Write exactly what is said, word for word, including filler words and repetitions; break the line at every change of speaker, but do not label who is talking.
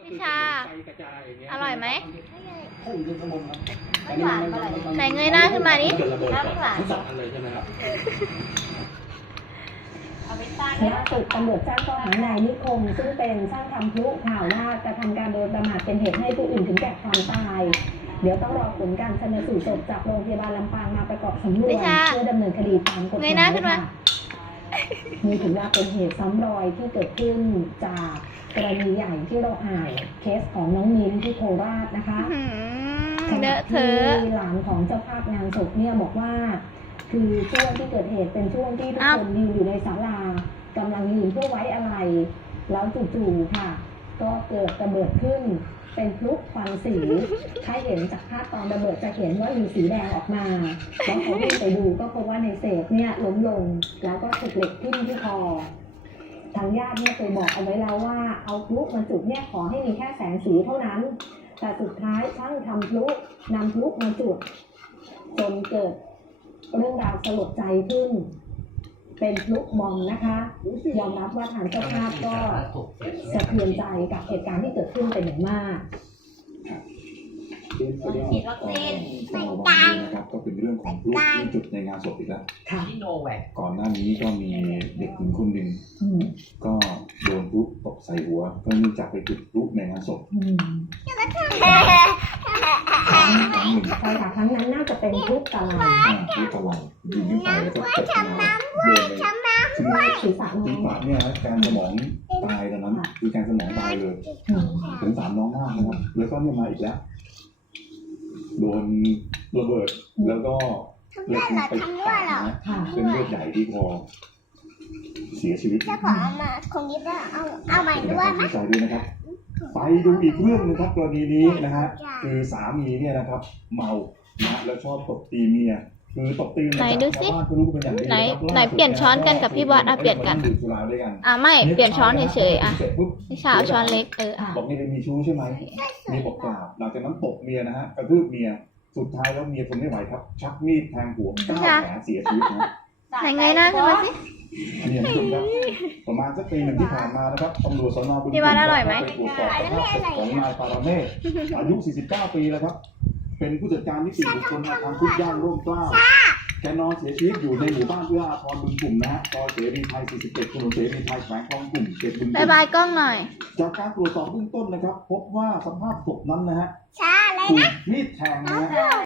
พี่ชาอร่อยไหมไหนเงยหน้าขึ้นมาดิน้ำหวาน
สองอันเลยใช่ไหมครับ
ล่าสุดตำรวจแจ้งข้อหานายนิคมซึ่งเป็นช่างทำพลุข่าวว่ากระทำการโดยประมาทเป็นเหตุให้ผู้อื่นถึงแก่ความตายเดี๋ยวต้องรอผลการชันสูตรศพจากโรงพยาบาลลำปางมาประกอบสำนวนเพื่อดำเนินคดีตามกฎหมายค่ะนี่ถือว่าเป็นเหตุซ้ำรอยที่เกิดขึ้นจากกรณีใหญ่ที่เราอ่านเคสของน้องมิ้นที่โคราชนะคะขณะที่หลานของเจ้าภาพงานศพเนี่ยบอกว่าคือช่วงที่เกิดเหตุเป็นช่วงที่ทุกคนยืนอยู่ในศาลากำลังยืนเพื่อไว้อะไรแล้วจู่ๆค่ะก็เกิดระเบิดขึ้นเป็นพลุควันสีถ้าเห็นจากภาพตอนระเบิดจะเห็นว่ามีสีแดงออกมาแล้วเขาวิ่งไปดูก็พบว่าในเศษเนี่ยล้มลงแล้วก็ถูกเหล็กทิ่มที่คอทางญาติเนี่ยเคยบอกเอาไว้แล้วว่าเอาพลุมาจุดเนี่ยขอให้มีแค่แสงสีเท่านั้นแต่สุดท้ายช่างทำพลุนำพลุมาจุดจนเกิดเรื่องราวสลดใจขึ้นเป็นพลุบอมนะคะยอมรับว่าทางเจ้าภาพก็สะเทือนใจกับเหตุการณ์ที่เกิดขึ้นเป็นอย่างมาก
ฉีดวัคซีน
ต่อวันนี้นะครับก็เป็นเรื่องของพลุที่จุดในงานศพอีกแล้ว
ที่โนแวค
ก่อนหน้านี้ก็มีเด็กหญิงคนหนึ่งก็โดนพลุตกใส่หัวก็เนื่องจากไปจุดพลุในงานศพ
ครั้งหนึ่งใช่ค่ะครั้งนั้นน่าจะเป็นพลุตะไล
พลุตะไลยิงขึ้นไปแล้วก็ตกมาโดนเลย
ศีรษะ
ศีรษะเนี่ยการสมองตายตอนนั้นคือการสมองตายเลยสงสารน้องมากนะครับแล้วก็เนี่ยมาอีกแล้วโดนระเบิดแล้วก็เลือดไปปากนะเป็นเลือดใหญ่ที่คอเสียชีวิต
เจ้าของเอามาคงยิบว่าเอาเอาใหม่ด้วยไหม
ใจด้วยนะครับไปดูอีกเรื่องนึงครับกรณีนี้นะฮะคือสามีเนี่ยนะครับเมานะแล้วชอบตบตีเมียคือตบตี
ไหนดูสิไหนไหนเปลี่ยนช้อนกันกับพี่บอสอ่ะเปลี่ยนกันอ่ะไม่เปลี่ยนช้อนเฉยๆอ่ะพี่ชาเอาช้อนเล็กเออ
บอกนี่เป็นมีชู้ใช่ไหมมีบอกกล่าวหลังจากนั้นตบเมียนะฮะกระทืบเมียสุดท้ายแล้วเมียทนไม่ไหวครับชักมีดแทงหัวเก้าแผลเสียชีวิตนะ
ไหนเงยหน้าขึ้นมาสิ
นี่คุณครับประมาณสักปีหนึ่งที่ผ่านมานะครับตำรวจสน.บุญ
พี่บอสอร่อยไหม
ไปตรวจสอบสภาพศพของนายปาราเมศอายุสี่สิบเก้าปีแล้วครับเป็นผู้จัดการนิติบุคคลอาคารคุกย่างร่มเกล้าแกนอนเสียชีวิตอยู่ในหมู่บ้านเอื้ออาทรบึงกลุ่มนะฮะซอยเสรีไทยสี่สิบเจ็ดถนนเสรีไทยแขวงคลองกลุ่มเขตบึงกลุ่ม
บายบายกล้องหน่อย
จากการตรวจสอบเบื้องต้นนะครับพบว่าสภาพศพนั้นนะฮะถูกมีดแทงนะฮะ